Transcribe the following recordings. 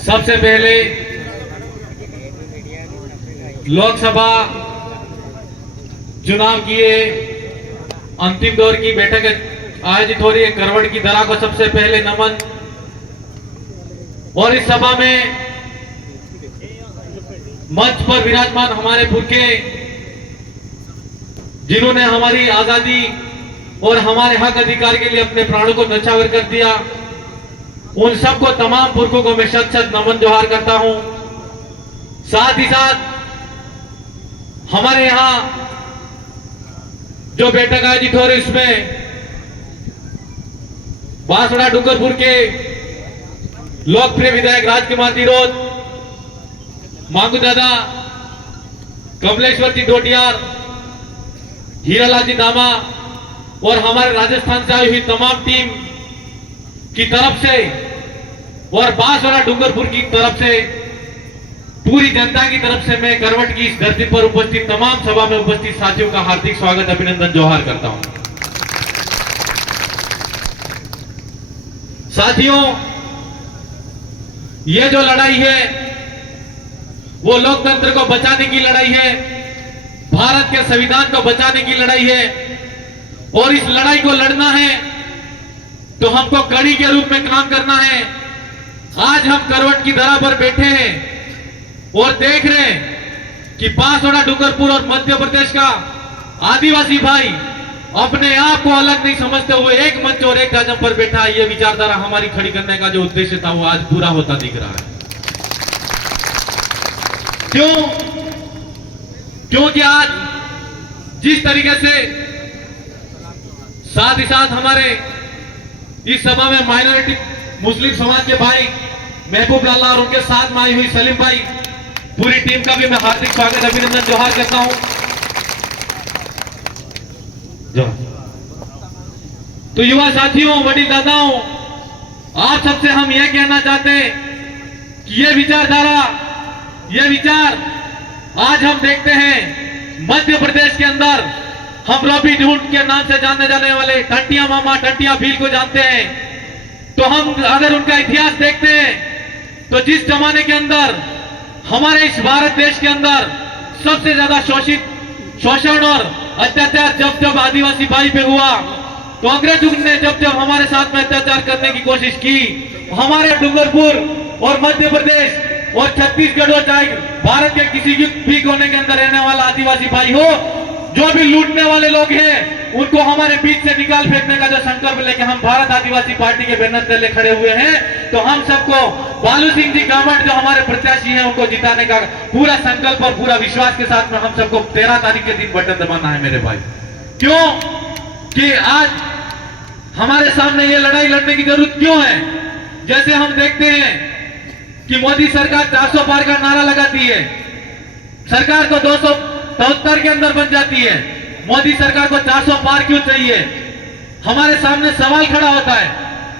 सबसे पहले लोकसभा चुनाव की ये अंतिम दौर की बैठक आयोजित हो रही है। करवट की धरा को सबसे पहले नमन। और इस सभा में मंच पर विराजमान हमारे पुरखे, जिन्होंने हमारी आजादी और हमारे हक अधिकार के लिए अपने प्राणों को न्यौछावर कर दिया, उन सबको, तमाम पुरखों को मैं शत शत नमन जोहार करता हूं। साथ ही साथ हमारे यहां जो बैठक आयोजित हो रही, इसमें बांसवाड़ा डूंगरपुर के लोकप्रिय विधायक राजकुमार तिरोद, मांगू दादा, कमलेश्वर जी डोडियार, हीरालाल जी दामा और हमारे राजस्थान से आई हुई तमाम टीम की तरफ से और बांसवाड़ा डूंगरपुर की तरफ से, पूरी जनता की तरफ से मैं करवट की इस धरती पर उपस्थित तमाम सभा में उपस्थित साथियों का हार्दिक स्वागत, अभिनंदन, जोहार करता हूं। साथियों, ये जो लड़ाई है वो लोकतंत्र को बचाने की लड़ाई है, भारत के संविधान को बचाने की लड़ाई है। और इस लड़ाई को लड़ना है तो हमको कड़ी के रूप में काम करना है। आज हम करवट की धरा पर बैठे हैं और देख रहे हैं कि बांसवाड़ा डूंगरपुर और मध्य प्रदेश का आदिवासी भाई अपने आप को अलग नहीं समझते हुए एक मंच और एक गजम पर बैठा है। यह विचारधारा हमारी खड़ी करने का जो उद्देश्य था वो आज पूरा होता दिख रहा है। क्यों? क्योंकि आज जिस तरीके से साथ ही साथ हमारे इस सभा में माइनॉरिटी मुस्लिम समाज के भाई महबूब लाला और उनके साथ में आई हुई सलीम भाई, पूरी टीम का भी मैं हार्दिक स्वागत, अभिनंदन, जोहार करता हूं। तो युवा साथियों, वडील दादाओं, आप सबसे हम यह कहना चाहते हैं कि यह विचारधारा, यह विचार आज हम देखते हैं मध्य प्रदेश के अंदर हम रॉबिन हुड के नाम से जाने जाने वाले टंटिया मामा, टंटिया भील को जानते हैं। तो हम अगर उनका इतिहास देखते हैं तो जिस जमाने के अंदर हमारे इस भारत देश के अंदर सबसे ज्यादा शोषण और अत्याचार जब जब आदिवासी भाई पे हुआ, तो अंग्रेजों ने जब जब हमारे साथ में अत्याचार करने की कोशिश की, हमारे डूंगरपुर और मध्य प्रदेश और छत्तीसगढ़ हो, चाहे भारत के किसी भी कोने के अंदर रहने वाला आदिवासी भाई हो, जो भी लूटने वाले लोग हैं, उनको हमारे बीच से निकाल फेंकने का जो संकल्प लेके हम भारत आदिवासी पार्टी के बैनर तले खड़े हुए हैं, तो हम सबको बालू सिंह जी गामट जो हमारे प्रत्याशी हैं उनको जिताने का पूरा संकल्प और पूरा विश्वास के साथ में हम सबको 13 तारीख के दिन बटन दबाना है मेरे भाई। क्यों? कि आज हमारे सामने ये लड़ाई लड़ने की जरूरत क्यों है? जैसे हम देखते हैं कि मोदी सरकार 400 पार का नारा लगाती है, सरकार को 273 के अंदर बन जाती है, मोदी सरकार को 400 पार क्यों चाहिए? हमारे सामने सवाल खड़ा होता है।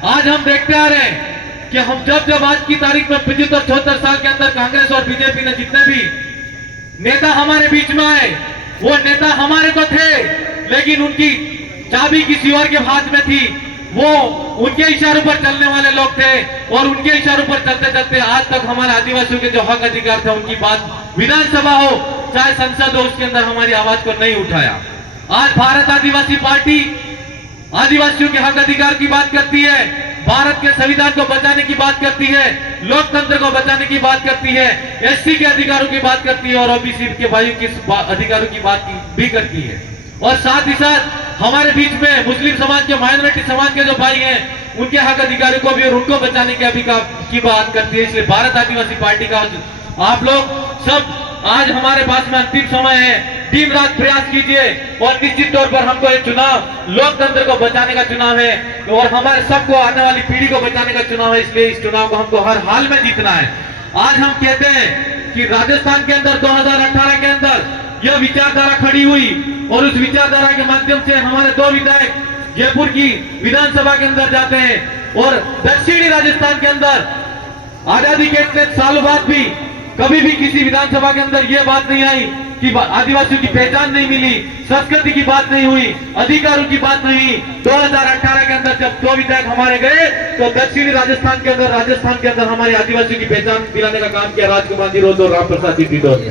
आज हम देखते आ रहे हैं कि हम जब आज की तारीख में 75-74 साल के अंदर कांग्रेस और बीजेपी ने जितने भी नेता हमारे बीच में आए, वो नेता हमारे तो थे, लेकिन उनकी चाबी किसी और के हाथ में थी। वो उनके इशारों पर चलने वाले लोग थे और उनके इशारों पर चलते चलते आज तक हमारे आदिवासियों के जो हक अधिकार थे उनकी बात विधानसभा हो चाहे संसद हो, उसके अंदर हमारी आवाज को नहीं उठाया। आज भारत आदिवासी पार्टी आदिवासियों के हक अधिकार की बात करती है, भारत के संविधान को बचाने की बात करती है, लोकतंत्र को बचाने की बात करती है, एससी के अधिकारों की बात करती है और ओबीसी के भाइयों के अधिकारों की बात भी करती है। और साथ ही साथ हमारे बीच में मुस्लिम समाज के, माइनॉरिटी समाज के जो भाई हैं उनके हक अधिकारों को भी और उनको बचाने के अधिकार की बात करती है। इसलिए भारत आदिवासी पार्टी का आप लोग सब आज हमारे पास में अंतिम समय है, दिन रात प्रयास कीजिए और निश्चित तौर पर हमको ये चुनाव लोकतंत्र को बचाने का चुनाव है और हमारे सबको आने वाली पीढ़ी को बचाने का चुनाव है। इसलिए इस चुनाव को हमको हर हाल में जीतना है। आज हम कहते हैं कि राजस्थान के अंदर 2018 के अंदर यह विचारधारा खड़ी हुई और उस विचारधारा के माध्यम से हमारे 2 विधायक जयपुर की विधानसभा के अंदर जाते हैं और दक्षिणी राजस्थान के अंदर आजादी के इतने सालों बाद भी कभी भी किसी विधानसभा के अंदर यह बात नहीं आई की आदिवासियों की पहचान नहीं मिली, संस्कृति की बात नहीं हुई, अधिकारों की बात नहीं। 2018 के अंदर जब 2 विधायक हमारे गए तो दक्षिणी राजस्थान के अंदर हमारे आदिवासियों की पहचान दिलाने का काम किया राजकुमार निरोध और राम प्रसाद सिद्धिदौर ने।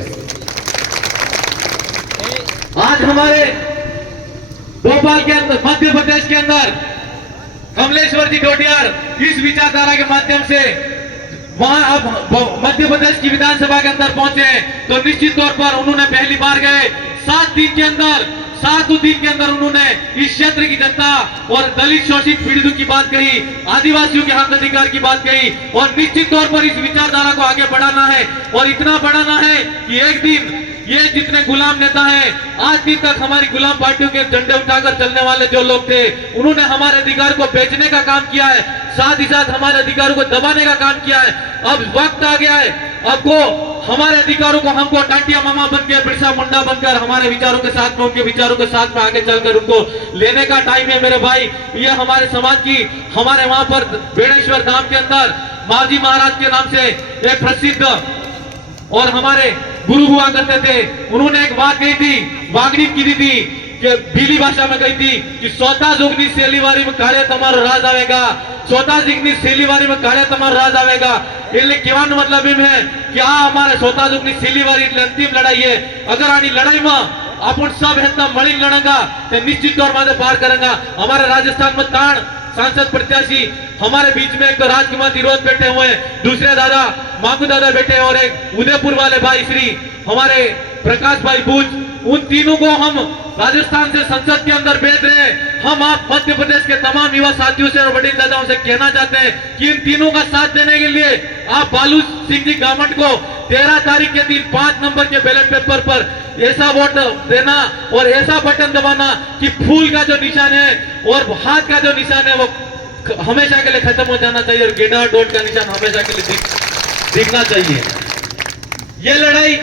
आज हमारे भोपाल के अंदर, मध्य प्रदेश के अंदर कमलेश्वर जी डोडियार इस विचारधारा के माध्यम से वहां अब मध्य प्रदेश की विधानसभा के अंदर पहुंचे, तो निश्चित तौर पर उन्होंने पहली बार गए 7 दिन के अंदर उन्होंने इस क्षेत्र की जनता और दलित शोषित पीड़ितों की बात कही, आदिवासियों के हक अधिकार की बात कही और निश्चित तौर पर इस विचारधारा को आगे बढ़ाना है और इतना बढ़ाना है कि एक दिन ये जितने गुलाम नेता हैं, आज दिन तक हमारी गुलाम पार्टियों के झंडे उठाकर चलने वाले जो लोग थे, उन्होंने हमारे अधिकार को बेचने का काम किया है, साथ ही साथ हमारे अधिकारों को दबाने का काम किया है। अब वक्त आ गया है, अब को हमारे अधिकारों को हमको टांटिया मामा बनकर, बिरसा मुंडा बनकर हमारे विचारों के साथ में, उनके विचारों के साथ में आगे चलकर उनको लेने का टाइम है मेरे भाई। ये हमारे समाज की, हमारे वहां पर बेणेश्वर धाम के अंदर मावजी महाराज के नाम से एक प्रसिद्ध और हमारे गुरु हुआ करते थे, उन्होंने एक बात कही थी, वागणी की थी कि भीली भाषा में कही थी कि स्वतः जोगनी सेलीवारी में काले तमारो राज आवेगा, स्वतः जोगनी सेलीवारी में काले तमारो राज आवेगा। એટલે કહેવાનો મતલબ એમ है कि આ અમારે स्वतः जोगनी सेलीवारी એટલે અંતિમ લડાઈ है। अगर આની લડાઈમાં अपन सब है मणि लड़ेगा तो निश्चित तौर पर पार करेगा। हमारे राजस्थान में ताण सांसद प्रत्याशी हमारे बीच में एक तो राजकुमार निरोध बैठे हुए हैं, दूसरे दादा मांगू दादा बैठे हैं और एक उदयपुर वाले भाई श्री हमारे प्रकाश भाई बूझ, उन तीनों को हम राजस्थान से संसद के अंदर भेज रहे हैं। हम आप मध्य प्रदेश के तमाम युवा साथियों से और वडील दादाओं से कहना चाहते हैं कि इन तीनों का साथ देने के लिए आप बालू सिंह जी गामट को 13 तारीख के दिन 5 नंबर के बैलेट पेपर पर ऐसा वोट देना और ऐसा बटन दबाना कि फूल का जो निशान है और हाथ का जो निशान है वो हमेशा के लिए खत्म हो जाना चाहिए और गेड़ा डोट का निशान हमेशा के लिए दिखना चाहिए। ये लड़ाई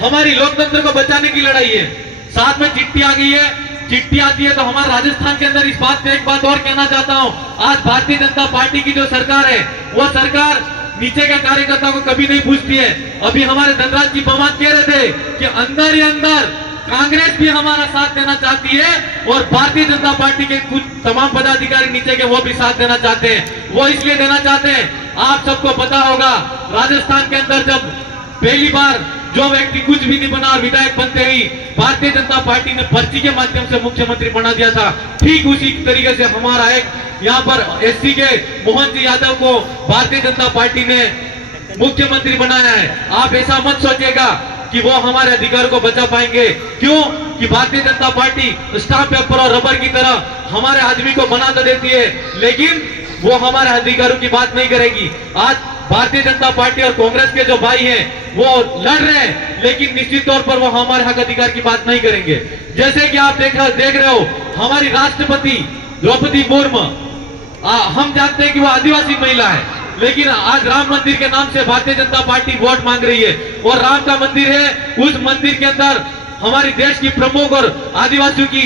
हमारी लोकतंत्र को बचाने की लड़ाई है। साथ में चिट्ठी आ गई है, चिट्ठी आती है तो हमारे राजस्थान के अंदर इस बात पे एक बात और कहना चाहता हूं, आज भारतीय जनता पार्टी की जो सरकार है वो सरकार नीचे के कार्यकर्ताओं को कभी नहीं पूछती है। अभी हमारे धनराज जी पवार कह रहे थे कि अंदर ही अंदर कांग्रेस भी हमारा साथ देना चाहती है और भारतीय जनता पार्टी के कुछ तमाम पदाधिकारी नीचे के वो भी साथ देना चाहते हैं। वो इसलिए देना चाहते हैं, आप सबको पता होगा राजस्थान के अंदर जब पहली बार जो व्यक्ति कुछ भी नहीं बना विधायक बनते ही भारतीय जनता पार्टी ने पर्ची के माध्यम से मुख्यमंत्री बना दिया था। ठीक उसी तरीके से हमारा एक यहाँ पर एससी के मोहन जी यादव को भारतीय जनता पार्टी ने मुख्यमंत्री बनाया है। आप ऐसा मत सोचिएगा कि वो हमारे अधिकार को बचा पाएंगे। क्यों कि Bharatiya Janata party stamp paper और रबर की तरह हमारे आदमी को बना तो देती है, लेकिन वो हमारे अधिकारों की बात नहीं करेगी। आज भारतीय जनता पार्टी और कांग्रेस के जो भाई हैं वो लड़ रहे हैं, लेकिन निश्चित तौर पर वो हमारे हक अधिकार की बात नहीं करेंगे। जैसे कि आप देख रहे हो हमारी राष्ट्रपति द्रौपदी मुर्मू, हम जानते हैं कि वो आदिवासी महिला है, लेकिन आज राम मंदिर के नाम से भारतीय जनता पार्टी वोट मांग रही है और राम का मंदिर है, उस मंदिर के अंदर हमारी देश की प्रमुख और आदिवासियों की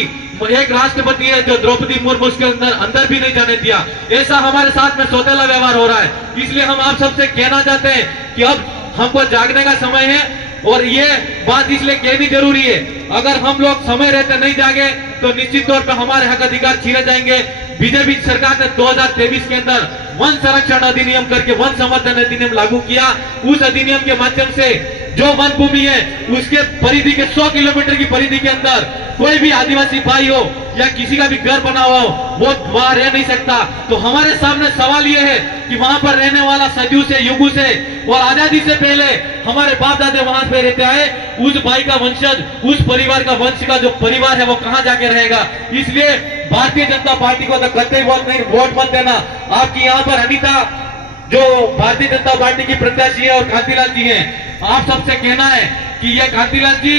एक राष्ट्रपति है जो द्रौपदी मुर्मू, उसके अंदर भी नहीं जाने दिया। ऐसा हमारे साथ में सौतेला व्यवहार हो रहा है। इसलिए हम आप सबसे कहना चाहते हैं कि अब हमको जागने का समय है और ये बात इसलिए कहनी जरूरी है। अगर हम लोग समय रहते नहीं जागे तो निश्चित तौर पर हमारे हक अधिकार छीने जाएंगे। बीजेपी सरकार ने 2023 के अंदर वन संरक्षण अधिनियम करके वन संवर्धन अधिनियम लागू किया। उस अधिनियम के माध्यम से जो वन भूमि है उसके परिधि के 100 किलोमीटर की परिधि के अंदर कोई भी आदिवासी भाई हो या किसी का भी घर बना हुआ हो वो वहां रह नहीं सकता। तो हमारे सामने सवाल ये है कि वहां पर रहने वाला सदियों से, युगों से और आजादी से पहले हमारे बाप दादे वहां पे रहते आए, उस भाई का वंशज, उस परिवार का वंश का जो परिवार है वो कहां जाके रहेगा। इसलिए भारतीय जनता पार्टी को तो कतई वोट मत देना। आपकी यहाँ पर अनीता जो भारतीय जनता पार्टी की प्रत्याशी है और कांतिलाल जी हैं, आप सबसे कहना है कि ये कांतिलाल जी